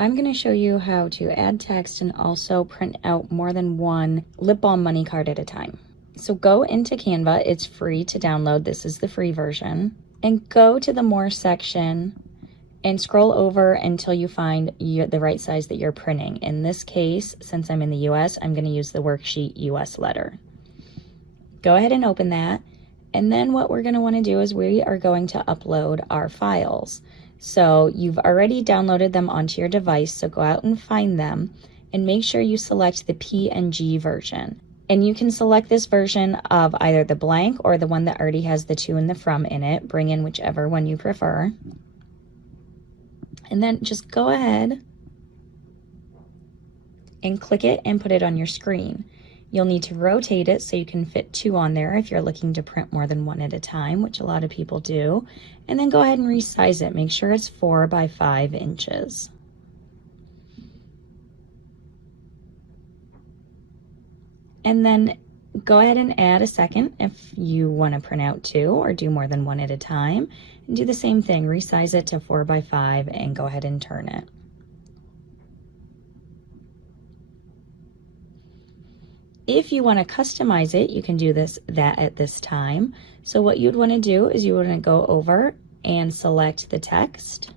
I'm going to show you how to add text and also print out more than one lip balm money card at a time. So go into Canva, it's free to download, this is the free version, and go to the More section and scroll over until you find the right size that you're printing. In this case, since I'm in the US, I'm going to use the worksheet US letter. Go ahead and open that, and then what we're going to want to do is we are going to upload our files. So you've already downloaded them onto your device, so go out and find them and make sure you select the PNG version. And you can select this version of either the blank or the one that already has the to and the from in it. Bring in whichever one you prefer. And then just go ahead and click it and put it on your screen. You'll need to rotate it so you can fit two on there if you're looking to print more than one at a time, which a lot of people do. And then go ahead and resize it. Make sure it's 4 by 5 inches. And then go ahead and add a second if you want to print out two or do more than one at a time. And do the same thing, resize it to 4 by 5 and go ahead and turn it. If you want to customize it, you can do that at this time. So what you'd want to do is you want to go over and select the text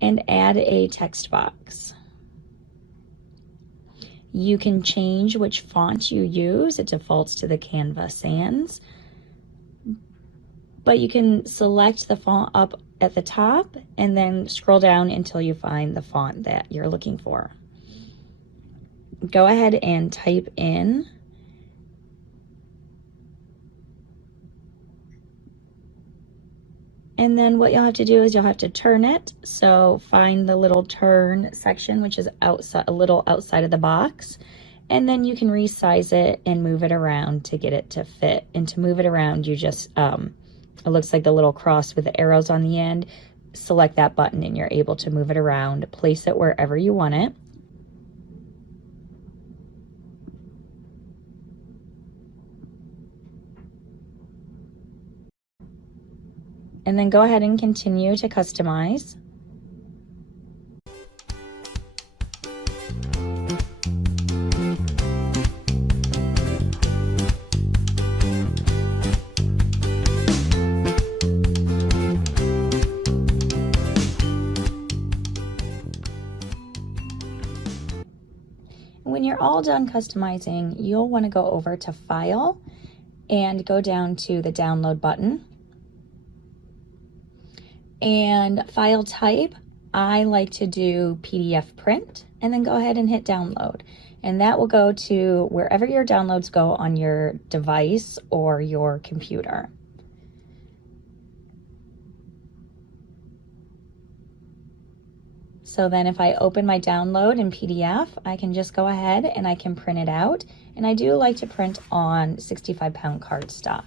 and add a text box. You can change which font you use. It defaults to the Canva Sans. But you can select the font up at the top and then scroll down until you find the font that you're looking for. Go ahead and type in and then what you'll have to do is you'll have to turn it. So find the little turn section, which is outside, a little outside of the box, and then you can resize it and move it around to get it to fit. And to move it around, you just it looks like the little cross with the arrows on the end. Select that button and you're able to move it around, place it wherever you want it. And then go ahead and continue to customize. When you're all done customizing, you'll want to go over to File and go down to the Download button. And file type, I like to do PDF print, and then go ahead and hit download. And that will go to wherever your downloads go on your device or your computer. So then if I open my download in PDF, I can just go ahead and I can print it out. And I do like to print on 65-pound cardstock.